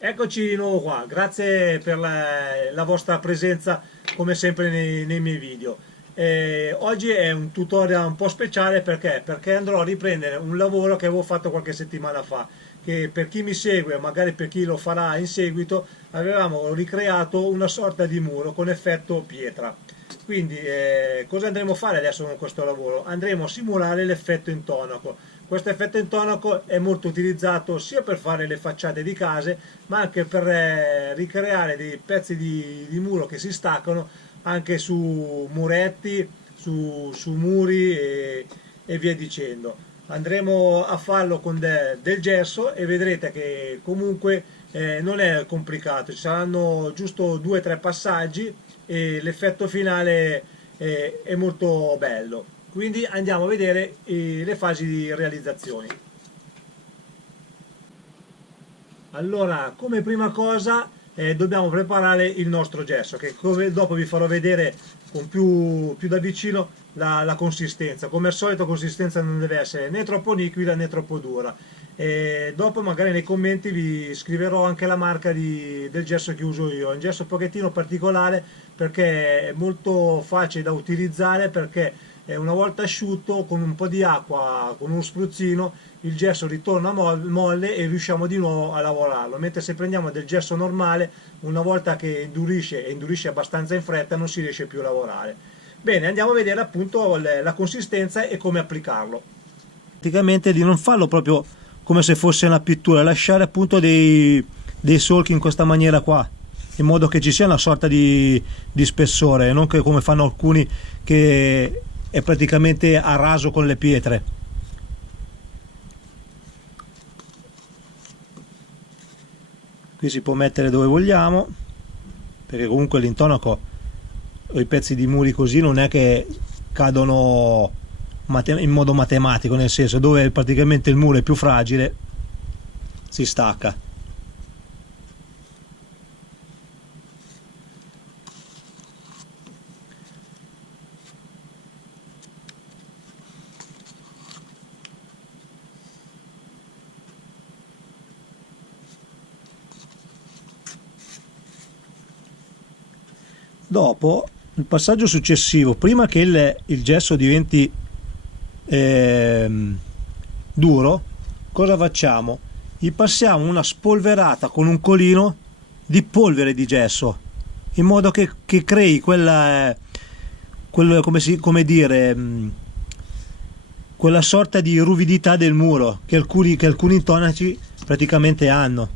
Eccoci di nuovo qua, grazie per la vostra presenza come sempre nei miei video. Oggi è un tutorial un po' speciale perché andrò a riprendere un lavoro che avevo fatto qualche settimana fa, che per chi mi segue, magari per chi lo farà in seguito, avevamo ricreato una sorta di muro con effetto pietra. Quindi cosa andremo a fare adesso con questo lavoro? Andremo a simulare l'effetto intonaco. Questo effetto intonaco è molto utilizzato sia per fare le facciate di case, ma anche per ricreare dei pezzi di muro che si staccano anche su muretti, su muri e via dicendo. Andremo a farlo con del gesso e vedrete che comunque non è complicato, ci saranno giusto 2 o 3 passaggi e l'effetto finale è molto bello. Quindi andiamo a vedere le fasi di realizzazione. Allora, come prima cosa dobbiamo preparare il nostro gesso, che come dopo vi farò vedere con più da vicino la consistenza. Come al solito consistenza non deve essere né troppo liquida né troppo dura. E dopo magari nei commenti vi scriverò anche la marca del gesso che uso io. È un gesso un pochettino particolare perché è molto facile da utilizzare, perché una volta asciutto con un po' di acqua, con uno spruzzino, il gesso ritorna molle e riusciamo di nuovo a lavorarlo, mentre se prendiamo del gesso normale, una volta che indurisce e indurisce abbastanza in fretta, non si riesce più a lavorare. Bene, andiamo a vedere appunto la consistenza e come applicarlo. Praticamente di non farlo proprio come se fosse una pittura, lasciare appunto dei solchi in questa maniera qua, in modo che ci sia una sorta di spessore, non che come fanno alcuni che è praticamente a raso con le pietre. Qui si può mettere dove vogliamo, perché comunque l'intonaco o i pezzi di muri così non è che cadono in modo matematico, nel senso dove praticamente il muro è più fragile si stacca. Dopo, il passaggio successivo, prima che il gesso diventi duro, cosa facciamo? Gli passiamo una spolverata con un colino di polvere di gesso, in modo che crei quella come dire, quella sorta di ruvidità del muro che alcuni intonaci praticamente hanno,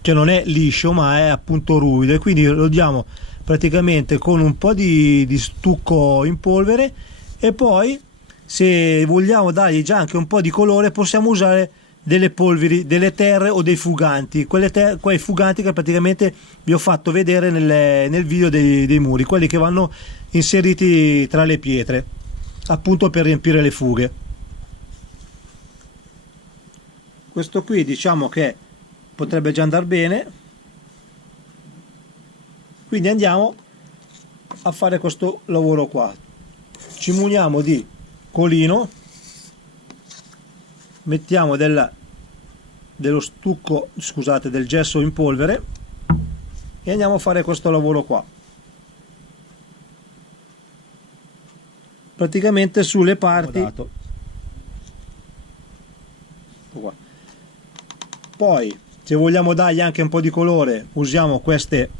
che non è liscio ma è appunto ruvido, e quindi lo diamo praticamente con un po' di stucco in polvere, e poi se vogliamo dargli già anche un po' di colore possiamo usare delle polveri, delle terre o dei fuganti, quei fuganti che praticamente vi ho fatto vedere nel video dei muri, quelli che vanno inseriti tra le pietre appunto per riempire le fughe. Questo qui diciamo che potrebbe già andare bene, quindi andiamo a fare questo lavoro qua. Ci muniamo di colino, mettiamo dello stucco, scusate, del gesso in polvere, e andiamo a fare questo lavoro qua, praticamente sulle parti. Poi se vogliamo dargli anche un po' di colore usiamo queste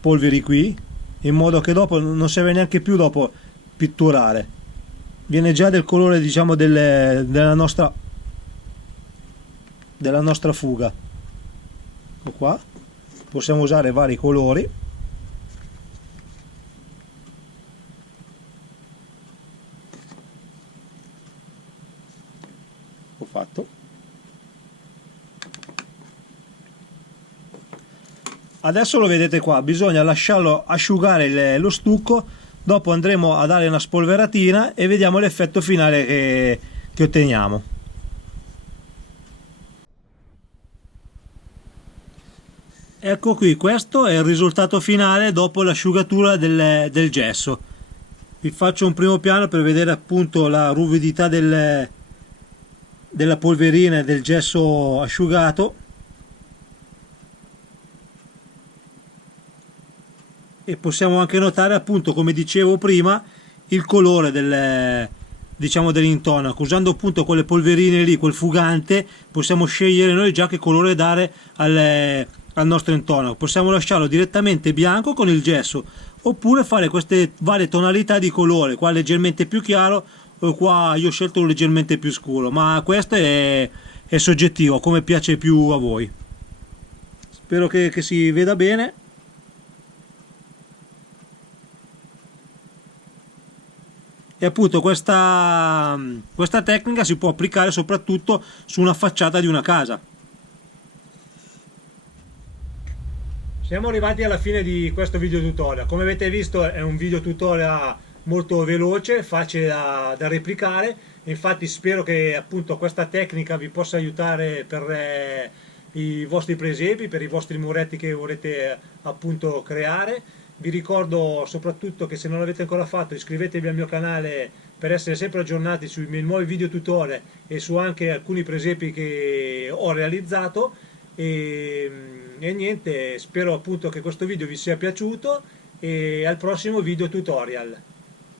polveri qui, in modo che dopo non serve neanche più dopo pitturare, viene già del colore, diciamo, della nostra fuga. Ecco qua, possiamo usare vari colori. Ho fatto. Adesso lo vedete qua, bisogna lasciarlo asciugare lo stucco, dopo andremo a dare una spolveratina e vediamo l'effetto finale che otteniamo. Ecco qui, questo è il risultato finale dopo l'asciugatura del gesso. Vi faccio un primo piano per vedere appunto la ruvidità della polverina e del gesso asciugato. e possiamo anche notare, appunto, come dicevo prima, il colore diciamo dell'intonaco. Usando appunto quelle polverine lì, quel fugante, possiamo scegliere noi già che colore dare al nostro intonaco. Possiamo lasciarlo direttamente bianco con il gesso, oppure fare queste varie tonalità di colore, qua leggermente più chiaro, o qua io ho scelto leggermente più scuro, ma questo è soggettivo, come piace più a voi. Spero che si veda bene. E appunto questa tecnica si può applicare soprattutto su una facciata di una casa. Siamo arrivati alla fine di questo video tutorial. Come avete visto è un video tutorial molto veloce, facile da replicare. Infatti spero che appunto questa tecnica vi possa aiutare per i vostri presepi, per i vostri muretti che volete appunto creare. Vi ricordo soprattutto che se non l'avete ancora fatto iscrivetevi al mio canale per essere sempre aggiornati sui miei nuovi video tutorial e su anche alcuni presepi che ho realizzato. E niente, spero appunto che questo video vi sia piaciuto e al prossimo video tutorial.